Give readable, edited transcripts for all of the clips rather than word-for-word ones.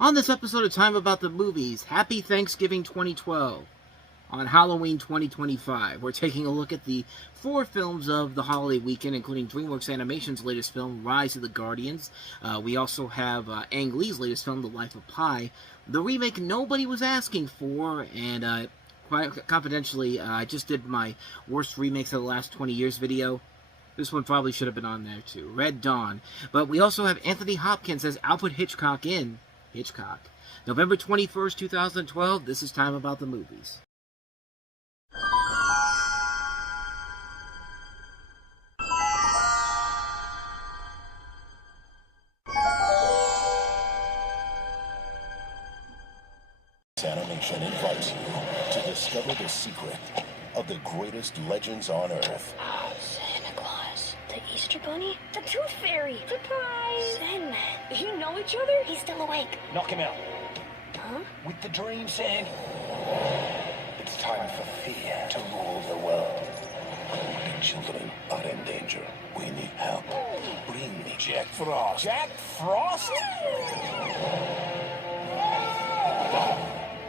On this episode of Time About the Movies, Happy Thanksgiving 2012. On Halloween 2025, we're taking a look at the 4 films of the holiday weekend, including DreamWorks Animation's latest film, Rise of the Guardians. We also have Ang Lee's latest film, The Life of Pi, the remake nobody was asking for, and quite confidentially, I just did my worst remakes of the last 20 years video. This one probably should have been on there too. Red Dawn. But we also have Anthony Hopkins as Alfred Hitchcock in Hitchcock. November 21st, 2012. This is Time About the Movies. Animation invites you to discover the secret of the greatest legends on Earth. Santa Claus. The Easter Bunny? The Tooth Fairy. Surprise! Sandman. You know each other? He's still awake. Knock him out. Huh? With the dream, Sandy. It's time for fear to rule the world. The children are in danger. We need help. Bring me Jack Frost. Jack Frost?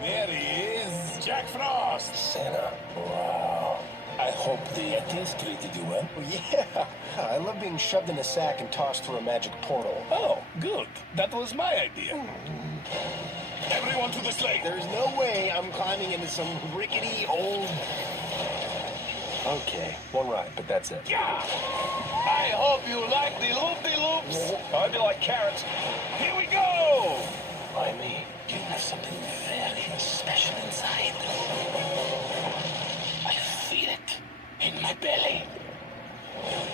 There he is. Jack Frost. Santa. Wow. I hope the Yetis treated you well. Yeah. I love being shoved in a sack and tossed through a magic portal. Oh, good. That was my idea. Everyone to the sleigh. There's no way I'm climbing into some rickety old... Okay, one ride, but that's it. Yeah! I hope you like the loop-de-loops. I hope you like carrots. Here we go! By me. You have something very special inside. I feel it in my belly.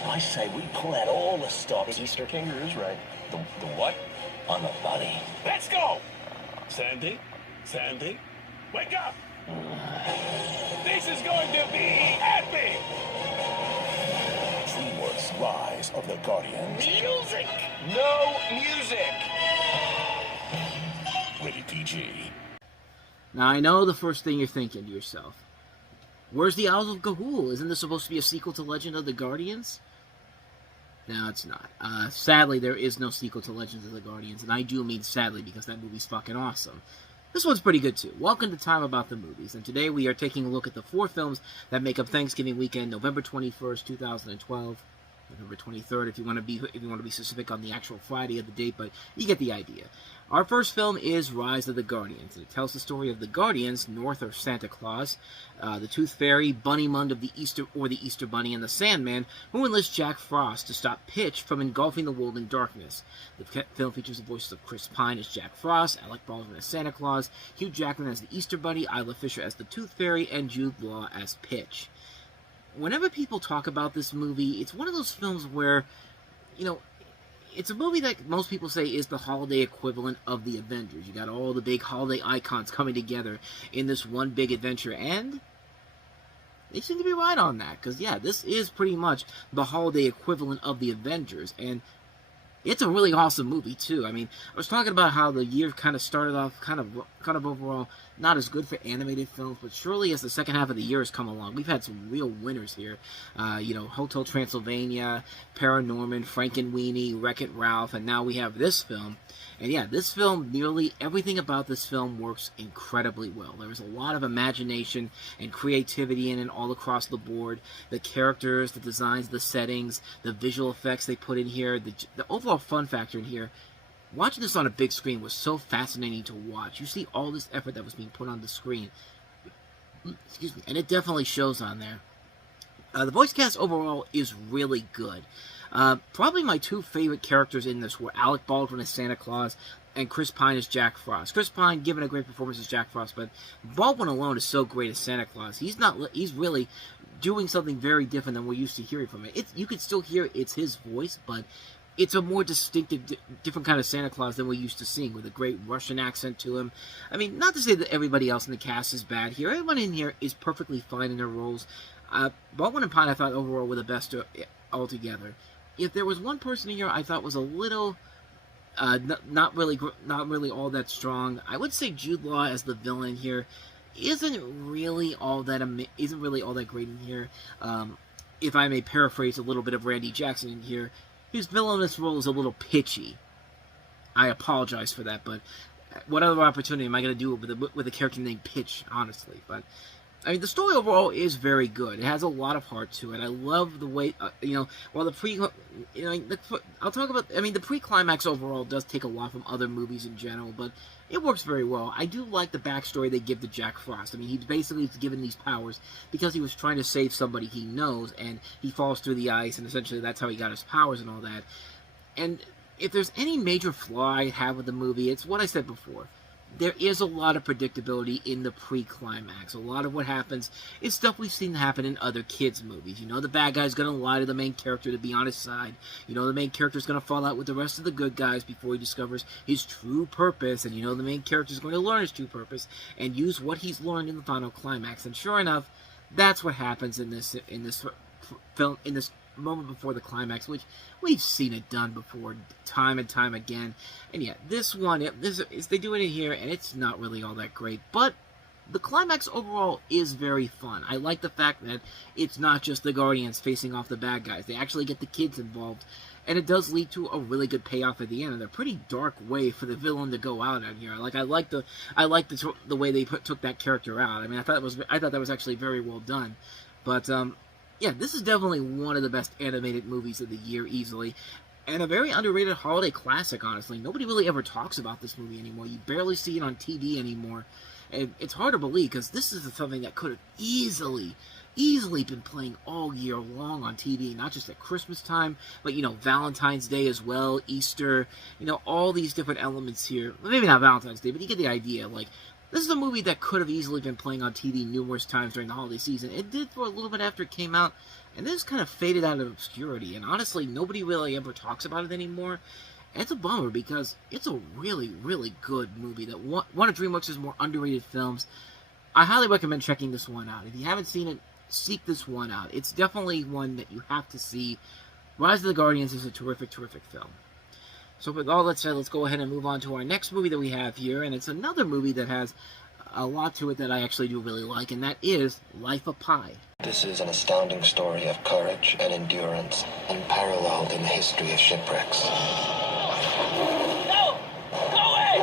I say we pull out all the stops. Easter kangaroo's right. The what? On the body. Let's go! Sandy? Sandy? Wake up! This is going to be epic! Dreamworks Rise of the Guardians. Music! No music! Rated PG. Now, I know the first thing you're thinking to yourself. Where's the Owls of Ga'Hoole? Isn't this supposed to be a sequel to Legend of the Guardians? No, it's not. Sadly, there is no sequel to Legends of the Guardians, and I do mean sadly because that movie's fucking awesome. This one's pretty good too. Welcome to Time About the Movies, and today we are taking a look at the 4 films that make up Thanksgiving weekend, November 21st, 2012. November 23rd, if you want to be specific on the actual Friday of the date, but you get the idea. Our first film is Rise of the Guardians. It tells the story of the Guardians, north of Santa Claus, the Tooth Fairy, Bunny Mund of the Easter Bunny, and the Sandman, who enlist Jack Frost to stop Pitch from engulfing the world in darkness. The film features the voices of Chris Pine as Jack Frost, Alec Baldwin as Santa Claus, Hugh Jackman as the Easter Bunny, Isla Fisher as the Tooth Fairy, and Jude Law as Pitch. Whenever people talk about this movie, it's one of those films where, it's a movie that most people say is the holiday equivalent of the Avengers. You got all the big holiday icons coming together in this one big adventure, and they seem to be right on that, because, yeah, this is pretty much the holiday equivalent of the Avengers, and it's a really awesome movie, too. I mean, I was talking about how the year kind of started off kind of overall not as good for animated films, but surely as the second half of the year has come along, we've had some real winners here. Hotel Transylvania, Paranorman, Frankenweenie, Wreck-It Ralph, and now we have this film. And yeah, this film, nearly everything about this film works incredibly well. There is a lot of imagination and creativity in it all across the board. The characters, the designs, the settings, the visual effects they put in here, the overall fun factor in here. Watching this on a big screen was so fascinating to watch. You see all this effort that was being put on the screen. Excuse me. And it definitely shows on there. The voice cast overall is really good. Probably my 2 favorite characters in this were Alec Baldwin as Santa Claus and Chris Pine as Jack Frost. Chris Pine giving a great performance as Jack Frost, but Baldwin alone is so great as Santa Claus. He's really doing something very different than we're used to hearing from it. You can still hear it's his voice, but it's a more distinctive, different kind of Santa Claus than we're used to seeing, with a great Russian accent to him. I mean, not to say that everybody else in the cast is bad here. Everyone in here is perfectly fine in their roles. Baldwin and Pine, I thought, overall, were the best altogether. If there was one person in here I thought was a little, not really all that strong, I would say Jude Law as the villain here isn't really all that great in here. If I may paraphrase a little bit of Randy Jackson in here, his villainous role is a little pitchy. I apologize for that, but what other opportunity am I going to do it with a character named Pitch, honestly? But I mean, the story overall is very good. It has a lot of heart to it. I love the way, while I'll talk about, I mean, the pre-climax overall does take a lot from other movies in general, but it works very well. I do like the backstory they give to Jack Frost. I mean, he's basically given these powers because he was trying to save somebody he knows, and he falls through the ice, and essentially that's how he got his powers and all that. And if there's any major flaw I have with the movie, it's what I said before. There is a lot of predictability in the pre-climax. A lot of what happens is stuff we've seen happen in other kids' movies. The bad guy's going to lie to the main character to be on his side. The main character's going to fall out with the rest of the good guys before he discovers his true purpose. And, the main character's going to learn his true purpose and use what he's learned in the final climax. And sure enough, that's what happens in this film, in this moment before the climax, which we've seen it done before time and time again. And yeah, this one, they do it in here, and it's not really all that great, but the climax overall is very fun. I like the fact that it's not just the Guardians facing off the bad guys. They actually get the kids involved, and it does lead to a really good payoff at the end, and a pretty dark way for the villain to go out on here. I like the way they took that character out. I mean, I thought that was actually very well done. But yeah, this is definitely one of the best animated movies of the year, easily. And a very underrated holiday classic, honestly. Nobody really ever talks about this movie anymore. You barely see it on TV anymore. And it's hard to believe, because this is something that could have easily been playing all year long on TV. Not just at Christmas time, but, Valentine's Day as well, Easter, all these different elements here. Maybe not Valentine's Day, but you get the idea. This is a movie that could have easily been playing on TV numerous times during the holiday season. It did for a little bit after it came out, and then it's kind of faded out of obscurity. And honestly, nobody really ever talks about it anymore. And it's a bummer, because it's a really, really good movie. That one of DreamWorks' more underrated films. I highly recommend checking this one out. If you haven't seen it, seek this one out. It's definitely one that you have to see. Rise of the Guardians is a terrific, terrific film. So with all that said, let's go ahead and move on to our next movie that we have here, and it's another movie that has a lot to it that I actually do really like, and that is Life of Pi. This is an astounding story of courage and endurance, unparalleled in the history of shipwrecks. No! Go away!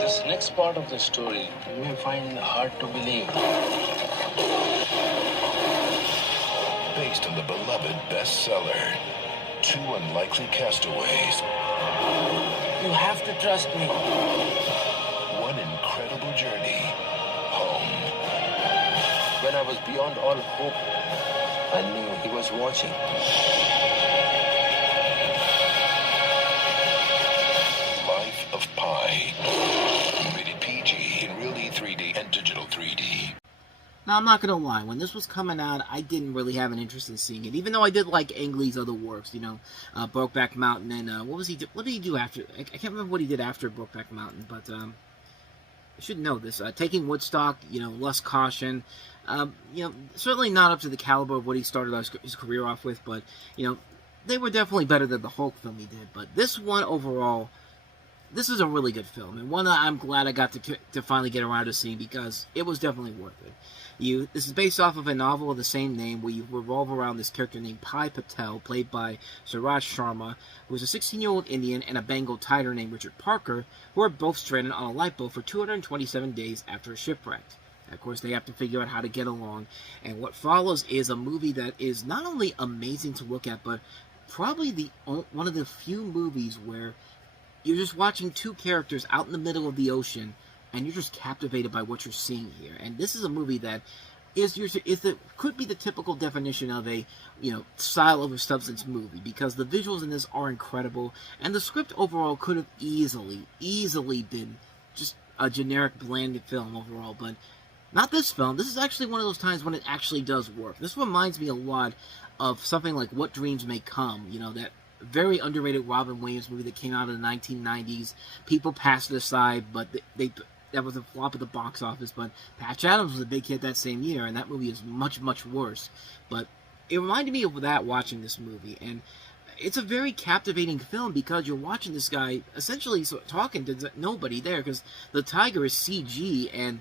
This next part of the story you may find hard to believe. Based on the beloved bestseller, Two Unlikely Castaways. You have to trust me. One incredible journey home. When I was beyond all hope, I knew he was watching. Life of Pi. Rated PG in Real D 3D and Digital 3D. Now, I'm not going to lie, when this was coming out, I didn't really have an interest in seeing it, even though I did like Ang Lee's other works, Brokeback Mountain, and what did he do after? I can't remember what he did after Brokeback Mountain, but I should know this. Taking Woodstock, Lust, Caution, certainly not up to the caliber of what he started his career off with, but, they were definitely better than the Hulk film he did. But this one, overall, this is a really good film, and one that I'm glad I got to finally get around to seeing, because it was definitely worth it. This is based off of a novel of the same name, where you revolve around this character named Pai Patel, played by Suraj Sharma, who is a 16-year-old Indian, and a Bengal tiger named Richard Parker, who are both stranded on a lifeboat for 227 days after a shipwreck. Of course, they have to figure out how to get along, and what follows is a movie that is not only amazing to look at, but probably one of the few movies where you're just watching two characters out in the middle of the ocean, and you're just captivated by what you're seeing here. And this is a movie that could be the typical definition of a style over substance movie, because the visuals in this are incredible, and the script overall could have easily been just a generic bland film overall, but not this film. This is actually one of those times when it actually does work. This reminds me a lot of something like What Dreams May Come, that very underrated Robin Williams movie that came out in the 1990s. People passed it aside, but that was a flop at the box office. But Patch Adams was a big hit that same year, and that movie is much, much worse. But it reminded me of that watching this movie, and it's a very captivating film, because you're watching this guy essentially talking to nobody there, because the tiger is CG, and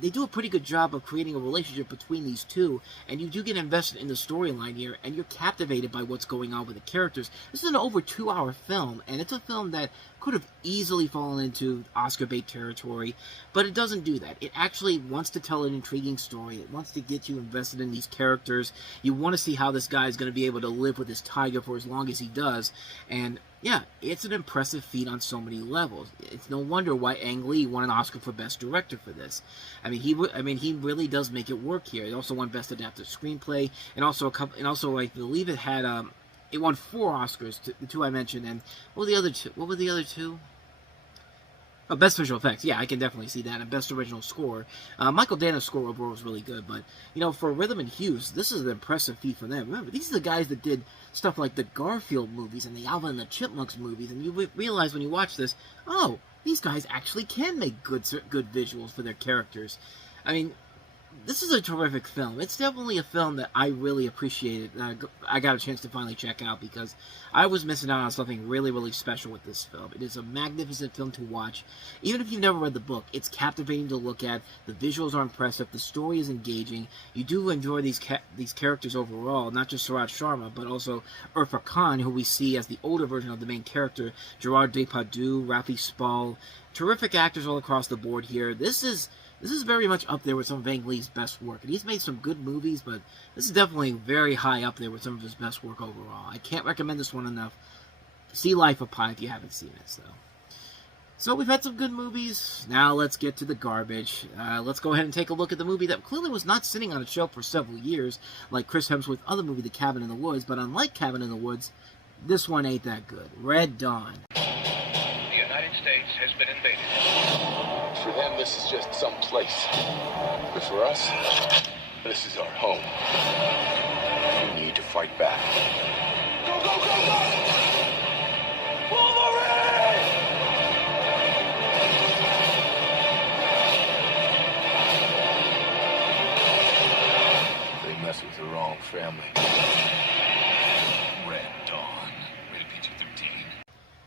they do a pretty good job of creating a relationship between these two, and you do get invested in the storyline here, and you're captivated by what's going on with the characters. This is an over 2-hour film, and it's a film that could have easily fallen into Oscar bait territory, but it doesn't do that. It actually wants to tell an intriguing story. It wants to get you invested in these characters. You want to see how this guy is going to be able to live with his tiger for as long as he does, and yeah, it's an impressive feat on so many levels. It's no wonder why Ang Lee won an Oscar for Best Director for this. He really does make it work here. It also won Best Adapted Screenplay, and also I believe it had it won 4 Oscars, the 2 I mentioned, and what were the other two? Oh, Best Visual Effects, yeah, I can definitely see that. And Best Original Score. Michael Dano's score overall was really good, but, for Rhythm and Hues, this is an impressive feat for them. Remember, these are the guys that did stuff like the Garfield movies and the Alvin and the Chipmunks movies, and you realize when you watch this, oh, these guys actually can make good visuals for their characters. This is a terrific film. It's definitely a film that I really appreciated. I got a chance to finally check out because I was missing out on something really, really special with this film. It is a magnificent film to watch. Even if you've never read the book, it's captivating to look at. The visuals are impressive. The story is engaging. You do enjoy these characters overall, not just Suraj Sharma, but also Irfan Khan, who we see as the older version of the main character, Gerard Depardieu, Rafi Spall. Terrific actors all across the board here. This is very much up there with some of Ang Lee's best work. And he's made some good movies, but this is definitely very high up there with some of his best work overall. I can't recommend this one enough. See Life of Pi if you haven't seen it. So we've had some good movies. Now let's get to the garbage. Let's go ahead and take a look at the movie that clearly was not sitting on a shelf for several years, like Chris Hemsworth's other movie, The Cabin in the Woods. But unlike Cabin in the Woods, this one ain't that good. Red Dawn. The United States has been invaded. For them, this is just some place. But for us, this is our home. We need to fight back. Go, go, go, go! Wolverine! They mess with the wrong family. Red Dawn. Rated PG-13.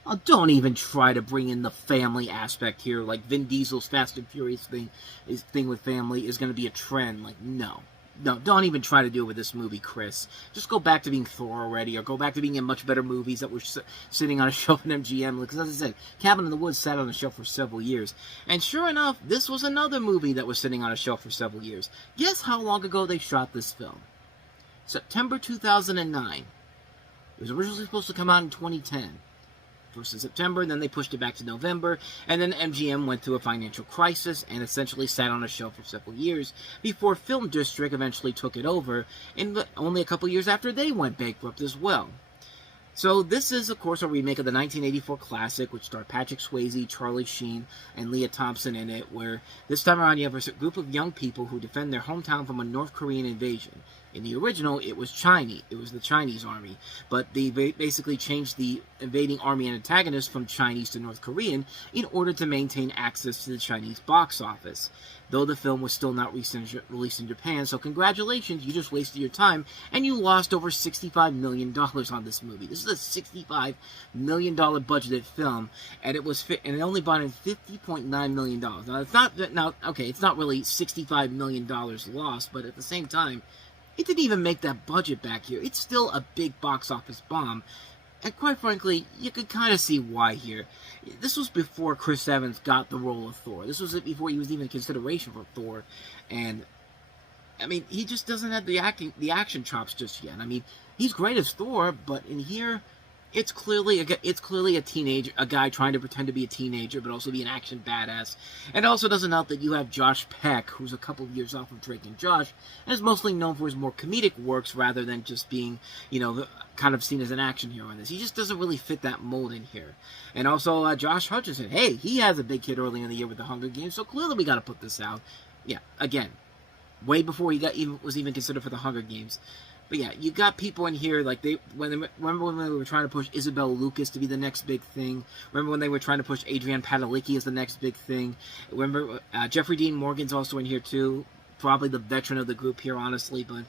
Oh, don't even try to bring in the family aspect here, like Vin Diesel's Fast and Furious thing with family is going to be a trend. Like, no, don't even try to do it with this movie, Chris. Just go back to being Thor already, or go back to being in much better movies that were sitting on a shelf in MGM. Because as I said, Cabin in the Woods sat on a shelf for several years. And sure enough, this was another movie that was sitting on a shelf for several years. Guess how long ago they shot this film? September 2009. It was originally supposed to come out in 2010. First of September, then they pushed it back to November, and then MGM went through a financial crisis and essentially sat on a shelf for several years before Film District eventually took it over, and only a couple years after they went bankrupt as well. So this is, of course, a remake of the 1984 classic, which starred Patrick Swayze, Charlie Sheen, and Leah Thompson in it, where this time around you have a group of young people who defend their hometown from a North Korean invasion. In the original, it was Chinese. It was the Chinese army, but they basically changed the invading army and antagonist from Chinese to North Korean in order to maintain access to the Chinese box office. Though the film was still not released in Japan, so congratulations, you just wasted your time, and you lost over $65 million on this movie. This is a $65 million budgeted film, and it only brought in $50.9 million. Now, it's not really $65 million lost, but at the same time, it didn't even make that budget back here. It's still a big box office bomb. And quite frankly, you could kind of see why here. This was before Chris Evans got the role of Thor. This was before he was even in consideration for Thor. And, he just doesn't have the action chops just yet. He's great as Thor, but in here, it's clearly a teenager, a guy trying to pretend to be a teenager, but also be an action badass. And it also doesn't help that you have Josh Peck, who's a couple of years off of Drake and Josh, and is mostly known for his more comedic works rather than just being, kind of seen as an action hero in this. He just doesn't really fit that mold in here. And also Josh Hutcherson, hey, he has a big hit early in the year with the Hunger Games, so clearly we got to put this out. Yeah, again, way before he was even considered for the Hunger Games. But yeah, you got people in here, like, remember when they were trying to push Isabel Lucas to be the next big thing? Remember when they were trying to push Adrienne Padalecki as the next big thing? Remember, Jeffrey Dean Morgan's also in here too. Probably the veteran of the group here, honestly. But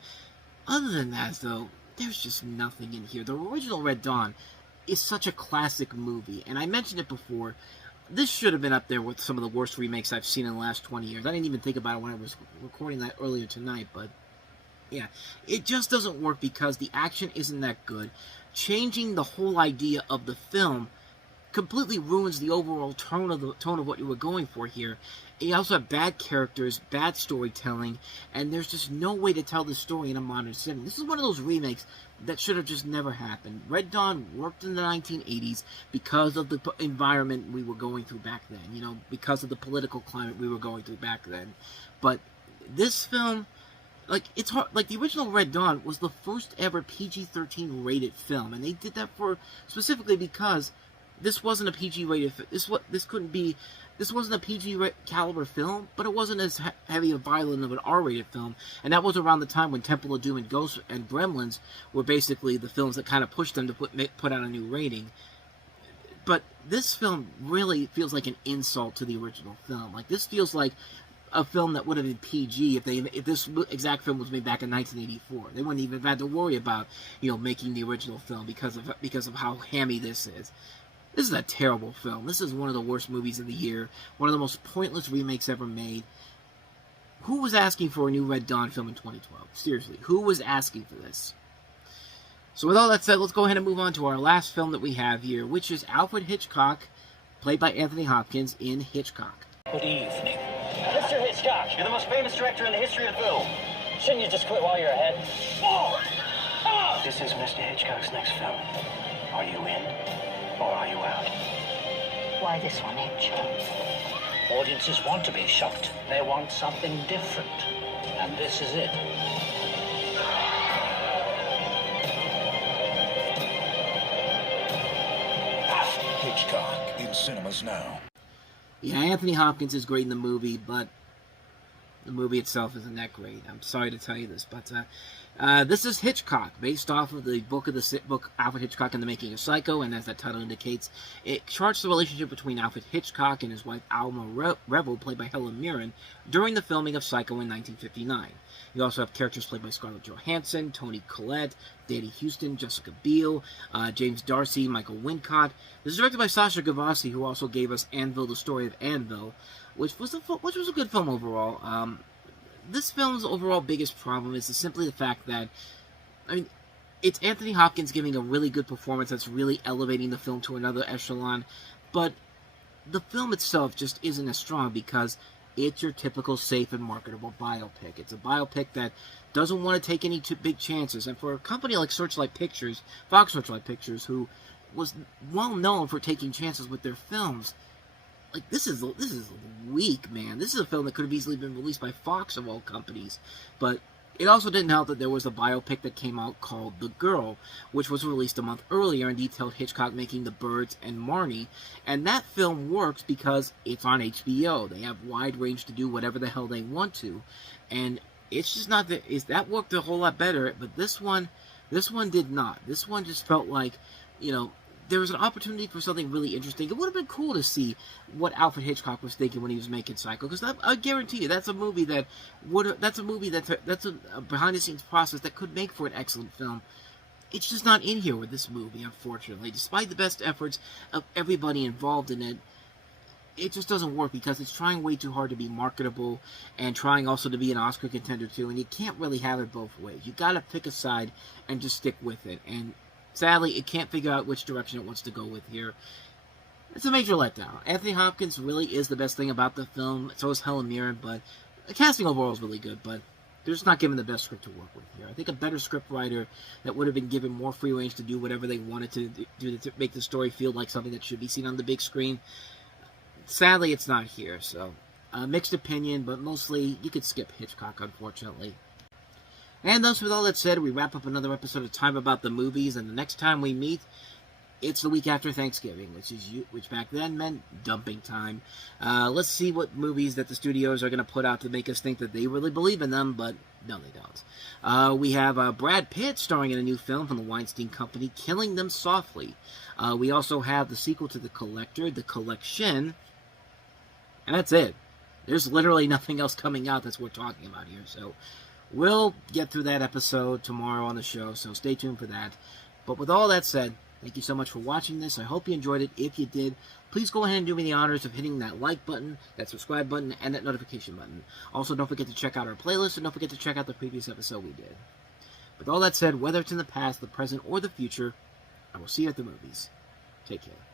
other than that, though, there's just nothing in here. The original Red Dawn is such a classic movie. And I mentioned it before. this should have been up there with some of the worst remakes I've seen in the last 20 years. I didn't even think about it when I was recording that earlier tonight, but yeah, it just doesn't work because the action isn't that good. Changing the whole idea of the film completely ruins the overall tone of what you were going for here. And you also have bad characters, bad storytelling, and there's just no way to tell the story in a modern setting. This is one of those remakes that should have just never happened. Red Dawn worked in the 1980s because of the environment we were going through back then, you know, because of the political climate we were going through back then. But this film, like, it's hard. Like, the original Red Dawn was the first ever PG-13 rated film, and they did that for specifically because this wasn't a PG rated. This wasn't a PG caliber film, but it wasn't as heavy and violent of an R-rated film, and that was around the time when Temple of Doom and Ghost and Gremlins were basically the films that kind of pushed them to put out a new rating. But this film really feels like an insult to the original film. Like, this feels like a film that would have been PG if this exact film was made back in 1984. They wouldn't even have had to worry about, you know, making the original film because of how hammy this is. This is a terrible film. This is one of the worst movies of the year. One of the most pointless remakes ever made. Who was asking for a new Red Dawn film in 2012? Seriously, who was asking for this? So with all that said, let's go ahead and move on to our last film that we have here, which is Alfred Hitchcock, played by Anthony Hopkins in Hitchcock. Good evening. Mr. Hitchcock, you're the most famous director in the history of film. Shouldn't you just quit while you're ahead? Oh! This is Mr. Hitchcock's next film. Are you in? Or are you out? Why this one, Hitch? Audiences want to be shocked. They want something different. And this is it. Hitchcock in cinemas now. Yeah, Anthony Hopkins is great in the movie, but the movie itself isn't that great. I'm sorry to tell you this, but this is Hitchcock, based off of the book Alfred Hitchcock and the Making of Psycho, and as that title indicates, it charts the relationship between Alfred Hitchcock and his wife Alma Revel, played by Helen Mirren, during the filming of Psycho in 1959. You also have characters played by Scarlett Johansson, Toni Collette, Danny Houston, Jessica Biel, James Darcy, Michael Wincott. This is directed by Sasha Gavassi, who also gave us Anvil, the Story of Anvil, which was a good film overall. This film's overall biggest problem is simply the fact that, I mean, it's Anthony Hopkins giving a really good performance that's really elevating the film to another echelon, but the film itself just isn't as strong because it's your typical safe and marketable biopic. It's a biopic that doesn't want to take any too big chances, and for a company like Searchlight Pictures, Fox Searchlight Pictures, who was well known for taking chances with their films, like, this is weak, man. This is a film that could have easily been released by Fox of all companies. But it also didn't help that there was a biopic that came out called The Girl, which was released a month earlier and detailed Hitchcock making The Birds and Marnie. And that film works because it's on HBO. They have wide range to do whatever the hell they want to. And it's just not that worked a whole lot better, but this one did not. This one just felt like, you know, there was an opportunity for something really interesting. It would have been cool to see what Alfred Hitchcock was thinking when he was making Psycho, because I guarantee you that's a behind-the-scenes process that could make for an excellent film. It's just not in here with this movie, unfortunately. Despite the best efforts of everybody involved in it, it just doesn't work because it's trying way too hard to be marketable and trying also to be an Oscar contender too, and you can't really have it both ways. You gotta pick a side and just stick with it, and sadly, it can't figure out which direction it wants to go with here. It's a major letdown. Anthony Hopkins really is the best thing about the film. So is Helen Mirren, but the casting overall is really good, but they're just not given the best script to work with here. I think a better script writer that would have been given more free range to do whatever they wanted to do to make the story feel like something that should be seen on the big screen. Sadly, it's not here, so mixed opinion, but mostly you could skip Hitchcock, unfortunately. And thus, with all that said, we wrap up another episode of Time About the Movies, and the next time we meet, it's the week after Thanksgiving, which back then meant dumping time. Let's see what movies that the studios are going to put out to make us think that they really believe in them, but no, they don't. We have Brad Pitt starring in a new film from the Weinstein Company, Killing Them Softly. We also have the sequel to The Collector, The Collection, and that's it. There's literally nothing else coming out that's worth talking about here, so we'll get through that episode tomorrow on the show, so stay tuned for that. But with all that said, Thank you so much for watching this. I hope you enjoyed it. If you did, please go ahead and do me the honors of hitting that like button, that subscribe button, and that notification button. Also, don't forget to check out our playlist, and don't forget to check out the previous episode we did. With all that said, whether it's in the past, the present, or the future, I will see you at the movies. Take care.